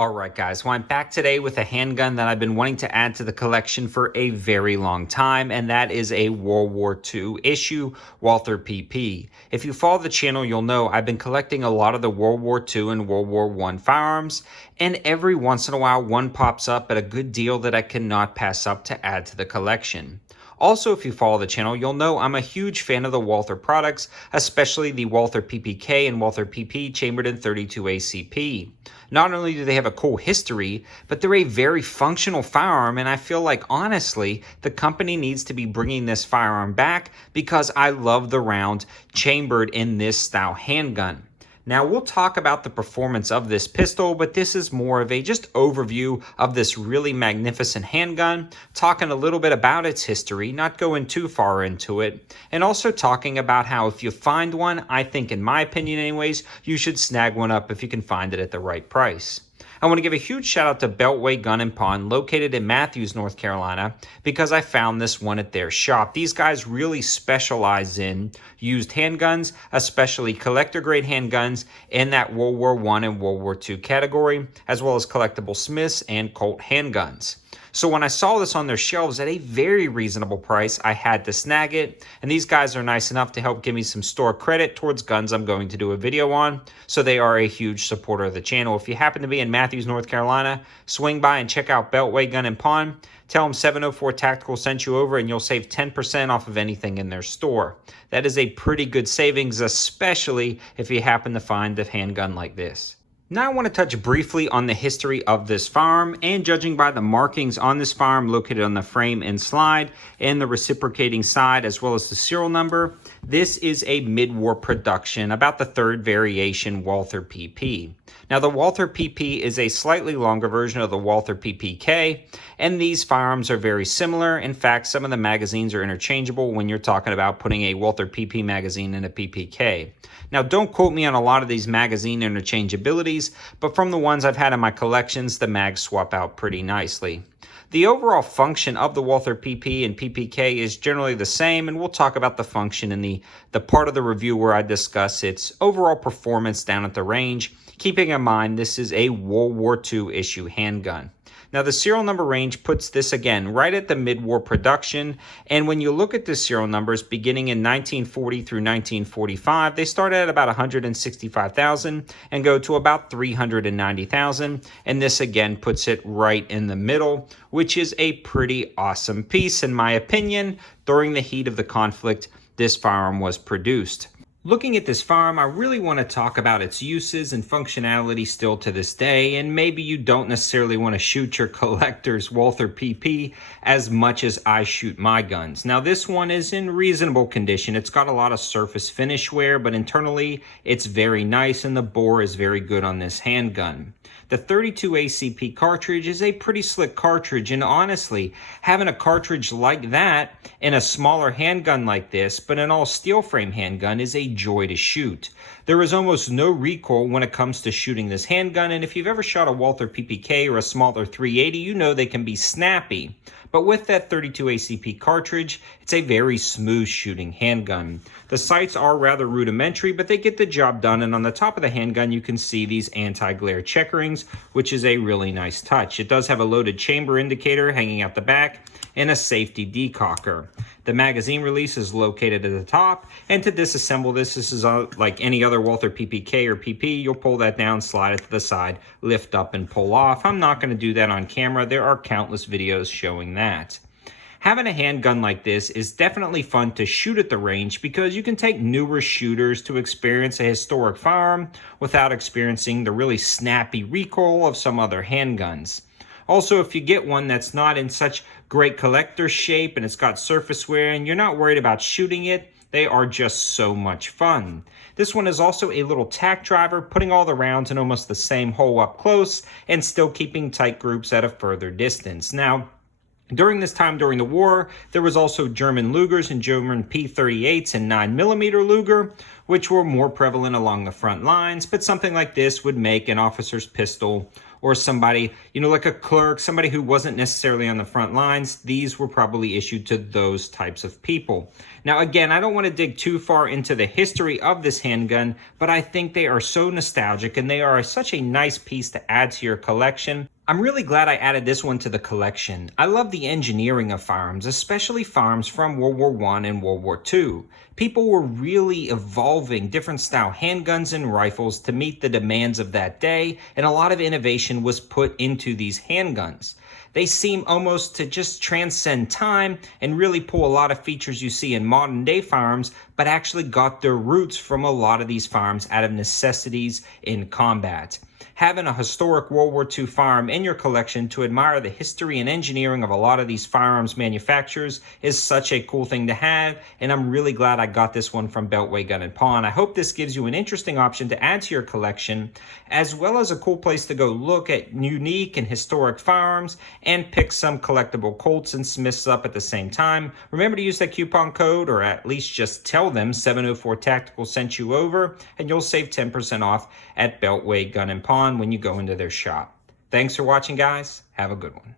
Alright guys, well I'm back today with a handgun that I've been wanting to add to the collection for a very long time, and that is a World War II issue Walther PP. If you follow the channel, you'll know I've been collecting a lot of the World War II and World War I firearms, and every once in a while one pops up at a good deal that I cannot pass up to add to the collection. Also, if you follow the channel, you'll know I'm a huge fan of the Walther products, especially the Walther PPK and Walther PP chambered in 32 ACP. Not only do they have a cool history, but they're a very functional firearm, and I feel like, honestly, the company needs to be bringing this firearm back because I love the round chambered in this style handgun. Now, we'll talk about the performance of this pistol, but this is more of a just overview of this really magnificent handgun, talking a little bit about its history, not going too far into it, and also talking about how if you find one, I think, in my opinion anyways, you should snag one up if you can find it at the right price. I want to give a huge shout out to Beltway Gun and Pawn, located in Matthews, North Carolina, because I found this one at their shop. These guys really specialize in used handguns, especially collector grade handguns in that World War I and World War II category, as well as collectible Smiths and Colt handguns. So when I saw this on their shelves at a very reasonable price, I had to snag it. And these guys are nice enough to help give me some store credit towards guns I'm going to do a video on. So they are a huge supporter of the channel. If you happen to be in Matthews, North Carolina, swing by and check out Beltway Gun and Pawn. Tell them 704 Tactical sent you over and you'll save 10% off of anything in their store. That is a pretty good savings, especially if you happen to find a handgun like this. Now I want to touch briefly on the history of this firearm, and judging by the markings on this firearm located on the frame and slide and the reciprocating side as well as the serial number, this is a mid-war production, about the third variation Walther PP. Now the Walther PP is a slightly longer version of the Walther PPK, and these firearms are very similar. In fact, some of the magazines are interchangeable when you're talking about putting a Walther PP magazine in a PPK. Now don't quote me on a lot of these magazine interchangeabilities, but from the ones I've had in my collections, the mags swap out pretty nicely. The overall function of the Walther PP and PPK is generally the same, and we'll talk about the function in the part of the review where I discuss its overall performance down at the range, keeping in mind this is a World War II issue handgun. Now the serial number range puts this again right at the mid-war production, and when you look at the serial numbers beginning in 1940 through 1945, they start at about 165,000 and go to about 390,000, and this again puts it right in the middle, which is a pretty awesome piece in my opinion. During the heat of the conflict, this firearm was produced. Looking at this firearm, I really want to talk about its uses and functionality still to this day, and maybe you don't necessarily want to shoot your collector's Walther PP as much as I shoot my guns. Now this one is in reasonable condition. It's got a lot of surface finish wear, but internally it's very nice and the bore is very good on this handgun. The 32 ACP cartridge is a pretty slick cartridge, and honestly, having a cartridge like that in a smaller handgun like this, but an all steel frame handgun, is a joy to shoot. There is almost no recoil when it comes to shooting this handgun, and if you've ever shot a Walther PPK or a smaller 380, you know they can be snappy. But with that 32 ACP cartridge, it's a very smooth shooting handgun. The sights are rather rudimentary, but they get the job done, and on the top of the handgun you can see these anti-glare checkerings, which is a really nice touch. It does have a loaded chamber indicator hanging out the back and a safety decocker. The magazine release is located at the top, and to disassemble this is like any other Walther PPK or PP. You'll pull that down, slide it to the side, lift up, and pull off. I'm not going to do that on camera. There are countless videos showing that. Having a handgun like this is definitely fun to shoot at the range because you can take newer shooters to experience a historic firearm without experiencing the really snappy recoil of some other handguns. Also, if you get one that's not in such great collector shape and it's got surface wear and you're not worried about shooting it, they are just so much fun. This one is also a little tack driver, putting all the rounds in almost the same hole up close and still keeping tight groups at a further distance. Now, during this time during the war, there was also German Lugers and German P38s and 9mm Luger, which were more prevalent along the front lines, but something like this would make an officer's pistol or somebody, like a clerk, somebody who wasn't necessarily on the front lines. These were probably issued to those types of people. Now, again, I don't want to dig too far into the history of this handgun, but I think they are so nostalgic and they are such a nice piece to add to your collection. I'm really glad I added this one to the collection. I love the engineering of firearms, especially firearms from World War I and World War II. People were really evolving different style handguns and rifles to meet the demands of that day, and a lot of innovation was put into these handguns. They seem almost to just transcend time and really pull a lot of features you see in modern day firearms, but actually got their roots from a lot of these firearms out of necessities in combat. Having a historic World War II firearm in your collection to admire the history and engineering of a lot of these firearms manufacturers is such a cool thing to have, and I'm really glad I got this one from Beltway Gun and Pawn. I hope this gives you an interesting option to add to your collection, as well as a cool place to go look at unique and historic firearms and pick some collectible Colts and Smiths up at the same time. Remember to use that coupon code, or at least just tell them 704 Tactical sent you over, and you'll save 10% off at Beltway Gun and Pawn when you go into their shop. Thanks for watching, guys. Have a good one.